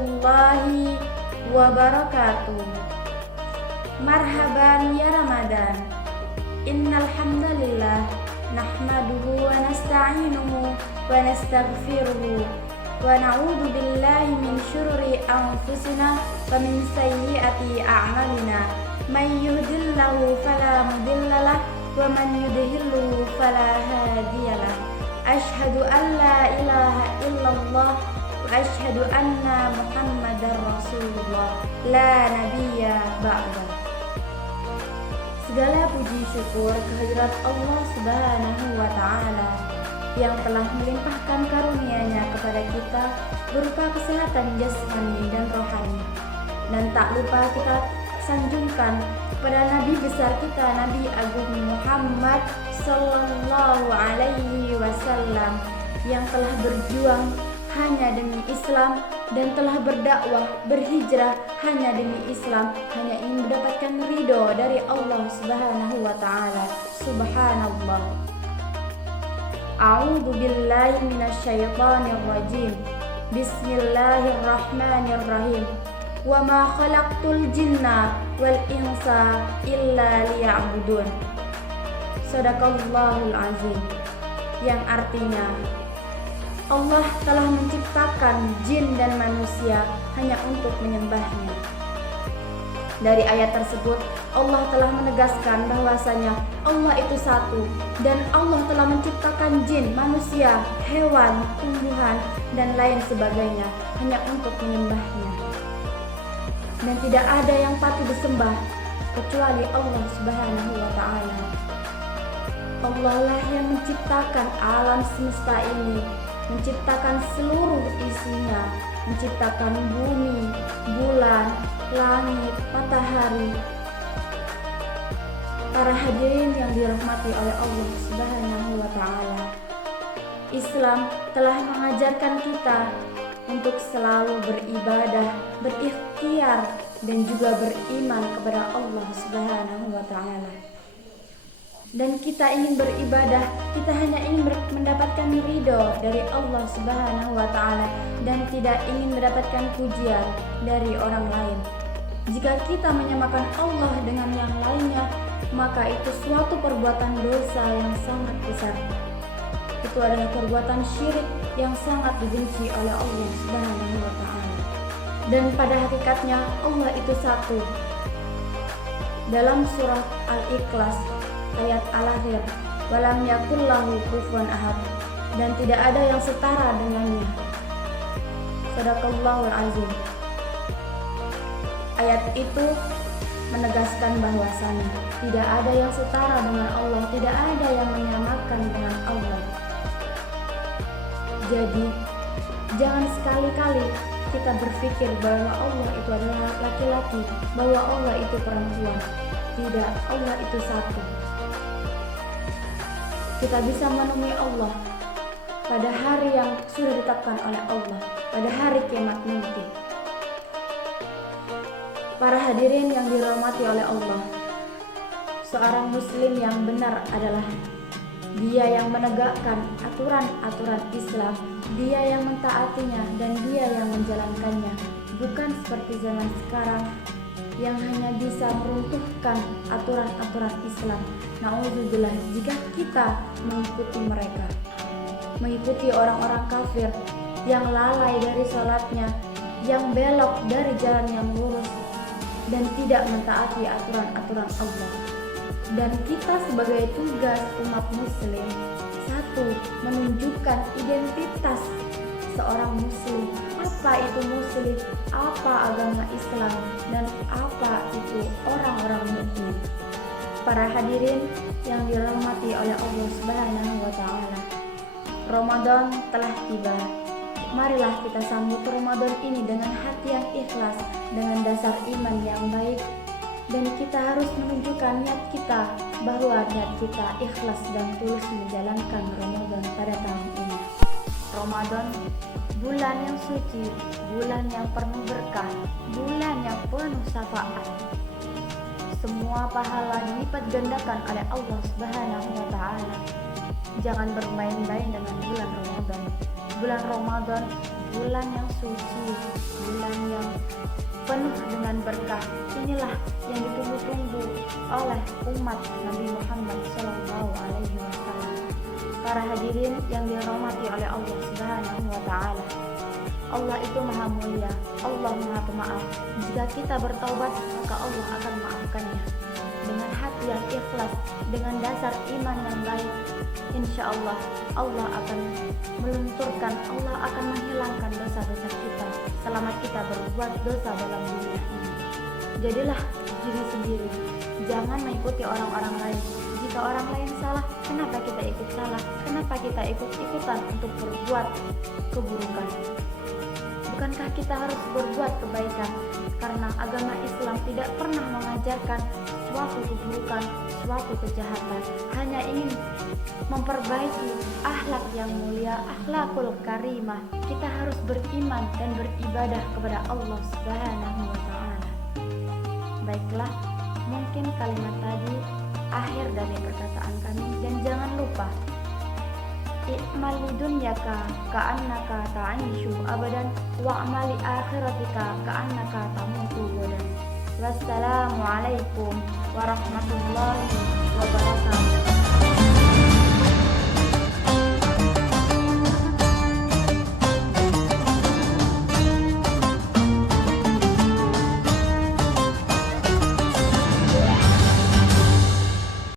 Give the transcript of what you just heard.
warahmatullahi wabarakatuh. Marhaban ya Ramadan. Innal hamdalillah nahmaduhu wa nasta'inuhu wa nastaghfiruhu wa na'udzu billahi min syururi anfusina wa min sayyiati a'malina. May yahdihillahu fala mudhillalah wa man yudhlilhu fala hadiyalah. Asyhadu an la ilaha illallah wa asyhadu anna Muhammadar Rasulullah la nabiyya ba'da. Segala puji syukur kehadirat Allah Subhanahu wa Ta'ala yang telah melimpahkan karunia-Nya kepada kita berupa kesehatan jasmani dan rohani. Dan tak lupa kita sanjungkan kepada Nabi besar kita, Nabi Agung Muhammad Sallallahu Alaihi Wasallam yang telah berjuang hanya demi Islam dan telah berdakwah, berhijrah hanya demi Islam, hanya ingin mendapatkan ridho dari Allah Subhanahu wa Ta'ala. Subhanallah. A'udzu billahi minasyaitonir rajim. Bismillahirrahmanirrahim. Wa ma khalaqtul jinna wal insa illa liya'budun. Shadaqallahul azim. Yang artinya Allah telah menciptakan jin dan manusia hanya untuk menyembahnya. Dari ayat tersebut Allah telah menegaskan bahwasanya Allah itu satu dan Allah telah menciptakan jin, manusia, hewan, tumbuhan dan lain sebagainya hanya untuk menyembahnya. Dan tidak ada yang patut disembah kecuali Allah Subhanahu wa Ta'ala. Allah lah yang menciptakan alam semesta ini, menciptakan seluruh isinya, menciptakan bumi, bulan, langit, matahari. Para hadirin yang dirahmati oleh Allah Subhanahu wa Ta'ala, Islam telah mengajarkan kita untuk selalu beribadah, berikhtiar dan juga beriman kepada Allah Subhanahu wa Ta'ala. Dan kita ingin beribadah, kita hanya ingin mendapatkan ridho dari Allah Subhanahu wa Ta'ala dan tidak ingin mendapatkan pujian dari orang lain. Jika kita menyamakan Allah dengan yang lainnya, maka itu suatu perbuatan dosa yang sangat besar. Itu adalah perbuatan syirik yang sangat dibenci oleh Allah Subhanahu wa Ta'ala. Dan pada hakikatnya Allah itu satu. Dalam surah Al-Ikhlas ayat Al-Akhir, walam yakul lahu kufuwan ahad, dan tidak ada yang setara dengannya. Shadaqallahul azim. Ayat itu menegaskan bahwasanya tidak ada yang setara dengan Allah, tidak ada yang menyamakan dengan Allah. Jadi jangan sekali-kali kita berpikir bahwa Allah itu adalah laki-laki, bahwa Allah itu perempuan. Tidak, Allah itu satu. Kita bisa menemui Allah pada hari yang sudah ditetapkan oleh Allah, pada hari kiamat nanti. Para hadirin yang dirahmati oleh Allah, seorang muslim yang benar adalah dia yang menegakkan aturan-aturan Islam, dia yang mentaatinya dan dia yang menjalankannya, bukan seperti zaman sekarang yang hanya bisa meruntuhkan aturan-aturan Islam. Na'udzubillah, jika kita mengikuti mereka, mengikuti orang-orang kafir yang lalai dari sholatnya, yang belok dari jalan yang lurus dan tidak mentaati aturan-aturan Allah. Dan kita sebagai tugas umat muslim, satu, menunjukkan identitas seorang muslim. Apa itu muslim? Apa agama Islam? Dan apa itu orang-orang mukmin? Para hadirin yang dirahmati oleh Allah Subhanahu wa Ta'ala, Ramadan telah tiba. Marilah kita sambut Ramadan ini dengan hati yang ikhlas, dengan dasar iman yang baik, dan kita harus menunjukkan niat kita bahwa niat kita ikhlas dan tulus menjalankan Ramadan pada tahun ini. Ramadan, bulan yang suci, bulan yang penuh berkah, bulan yang penuh syafaat. Semua pahala dilipat gandakan oleh Allah Subhanahu wa Ta'ala. Jangan bermain-main dengan bulan Ramadan. Bulan Ramadan bulan yang suci, bulan yang penuh dengan berkah. Inilah yang ditunggu-tunggu oleh umat Nabi Muhammad SAW. Para hadirin yang dirahmati oleh Allah Subhanahu wa Ta'ala, Allah itu maha mulia, Allah maha pemaaf. Jika kita bertaubat, maka Allah akan memaafkannya. Dengan hati yang ikhlas, dengan dasar iman yang baik, insya Allah, Allah akan melunturkan, Allah akan menghilangkan dosa-dosa kita selama kita berbuat dosa dalam dunia ini. Jadilah diri sendiri, jangan mengikuti orang-orang lain. Jika orang lain salah, kenapa kita ikut salah? Kenapa kita ikut-ikutan untuk berbuat keburukan? Bukankah kita harus berbuat kebaikan? Karena agama Islam tidak pernah mengajarkan suatu keburukan, suatu kejahatan, hanya ingin memperbaiki akhlak yang mulia, akhlakul karimah. Kita harus beriman dan beribadah kepada Allah Subhanahu wa Ta'ala. Baiklah, mungkin kalimat tadi akhir dari perkataan kami, dan jangan lupa i'mal lidunyaka ka'annaka ta'ishu abadan wa'mal li akhiratika ka'annaka tamutu ghadan. Wassalamualaikum warahmatullahi wabarakatuh.